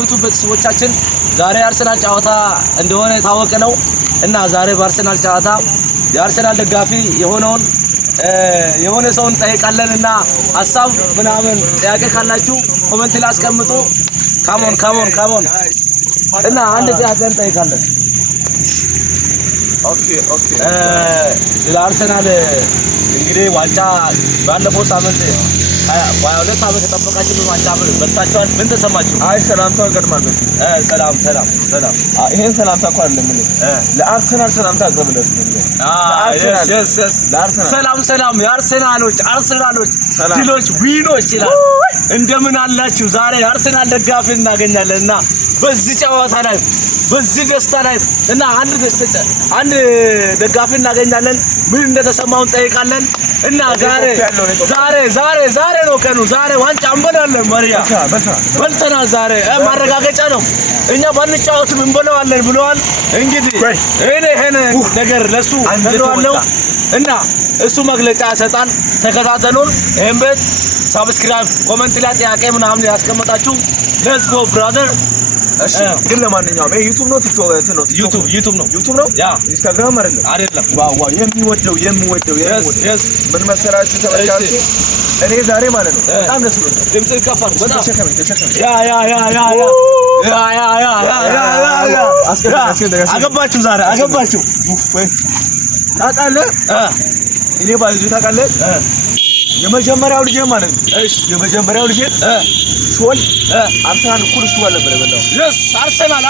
የዩቲዩብ ቤተሰቦቻችን ዛሬ አርሰናል ጨዋታ እንደሆነ የታወቀ ነው እና ዛሬ በአርሰናል ጨዋታ የአርሰናል ደጋፊ የሆነ ሰውን ጠይቃለን እና ሐሳብ ምናምን ጥያቄ ካላችሁ ኮሜንት ላይ አስቀምጡ። ካሞን እና አንድ ጥያቄ እንጠይቃለን። ኦኬ ስለ አርሰናል እንግዲህ ዋንጫ ባለፈው ሳምንት 22 ዓመት ተጠበቃችሁ ዋንጫ በልታችኋል። ምን ተሰማችሁ? አይ ሰላምታው ይቀድማል። ሰላም ይሄን ሰላምታ እንኳን ለምን ለአርሰናል ሰላምታ አቅርብለት። ሰላም የአርሰናሎች ድሎች ዊኖች ይላል። እንደምን አላችሁ? ዛሬ የአርሰናል ደጋፊ እናገኛለንና በዚህ ጨዋታ ላይ በዚህ ደስታ ላይ እና አንድ ደጋፊ እናገኛለን። ምን እንደተሰማው እንጠይቃለን እና ዛሬ ነው ቀኑ። ዛሬ ዋንጫ እንበላለን። ማሪያ በልተናል። ዛሬ ማረጋገጫ ነው። እኛ ባንጫወትም እንበላዋለን ብለዋል። እንግዲህ ይሄን ነገር ለሱ ነግረዋለሁ እና እሱ መግለጫ ይሰጣል። ተከታተሉን። ይሄን ቤት ሰብስክራይብ፣ ኮሜንት ላይ ጥያቄ ምናምን ያስቀምጣችሁ። ሌትስ ጎ ብራዘር። እሺ ግን ለማንኛውም ዩቲዩብ ነው ዩቲዩብ ነው ያ ኢንስታግራም አይደለም። ዋው የሚወደው ምን መሰራችሁ ተመልካቾች፣ እኔ ዛሬ ማለት ነው በጣም ደስ ብሎኛል። ድምጽ ይከፋል በጣም አገባችሁ ዛሬ አገባችሁ። ታውቃለህ እኔ ባይዙ ታውቃለህ የመጀመሪያው ልጅ ማለት ነው። እሺ የመጀመሪያው ልጅ ሶል አርሰናል እኩል እሱ ጋር ነበር የበላው። yes አርሰናል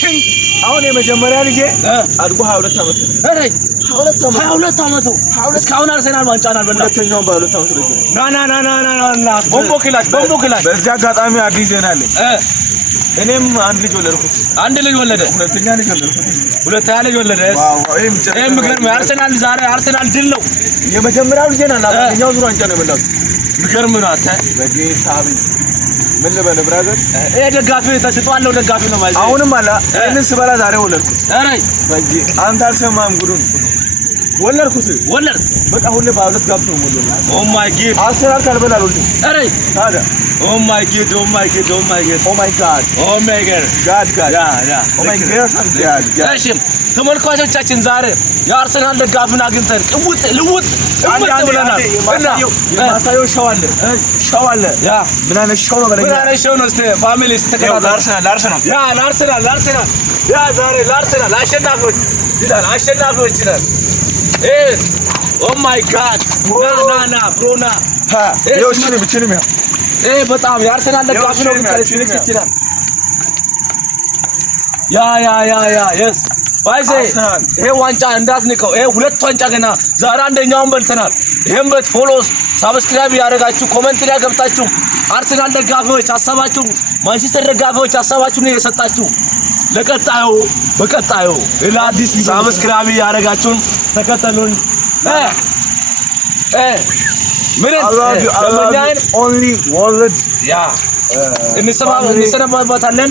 ኪንግ። አሁን የመጀመሪያ ልጅ አድጎ 22 ዓመት ነው። አረ 22 ዓመቱ እስካሁን አርሰናል ዋንጫን አልበላም። ሁለተኛው በ2 ዓመት ልጅ ና ቦምቦ ክላሽ። በዚህ አጋጣሚ አዲስ ዜና አለ። እኔም አንድ ልጅ ወለድኩት። ሁለተኛ ልጅ ወለደ። ይሄም ገርም አርሰናል ዛሬ አርሰናል ድል ነው። የመጀመሪያው ልጅ እና ሁለተኛው ዙር ዋንጫ ነው የበላው። ምገርም ነው። አንተ በጌታ ምን ልበል ብራዘር፣ ይሄ ደጋፊ ተስጧለው ደጋፊ ነው ማለት አሁንም አላ እኔን ስበላ ዛሬ ወለድኩት። አረ በጌ አንተ አልሰማህም ጉዱን ወለድኩት። በቃ ሁሌ ባሉት ጋብቶ ሞሎ ኦ ማይ ጌድ አርሰናል ካልበላል ሁሌ አረ ታዲያ ኦ ማይ ጌድ ያ እሺም ተመልካቾቻችን ዛሬ የአርሰናል ደጋፊን አግኝተን ልውጥ ብለናል እና የማሳየው ሻው አለ ያ ምን አይነት ሻው ነው? ምን አይነት ሻው ነው? እስቲ ፋሚሊ ተከታተሉ። ለአርሰናል ያ ዛሬ ለአርሰናል አሸናፊዎች ነን። ኦ ማይ ጋድ ና ብሮና ብቻንም በጣም የአርሰናል ደጋፊ ነው። ይችላል ያ yes ባይዜ ይሄ ዋንጫ እንዳትንቀው። ይሄ ሁለት ዋንጫ ገና ዛሬ አንደኛውን በልተናል። ይሄን ቤት ፎሎስ ሰብስክራይብ ያደረጋችሁ ኮሜንት ላይ ገብታችሁ አርሰናል ደጋፊዎች ሐሳባችሁ፣ ማንቸስተር ደጋፊዎች ሐሳባችሁን እየሰጣችሁ በቀጣዩ ለአዲስ ሰብስክራይብ ያደረጋችሁን ተከተሉን። ምን only wallet ያ እንሰማባታለን።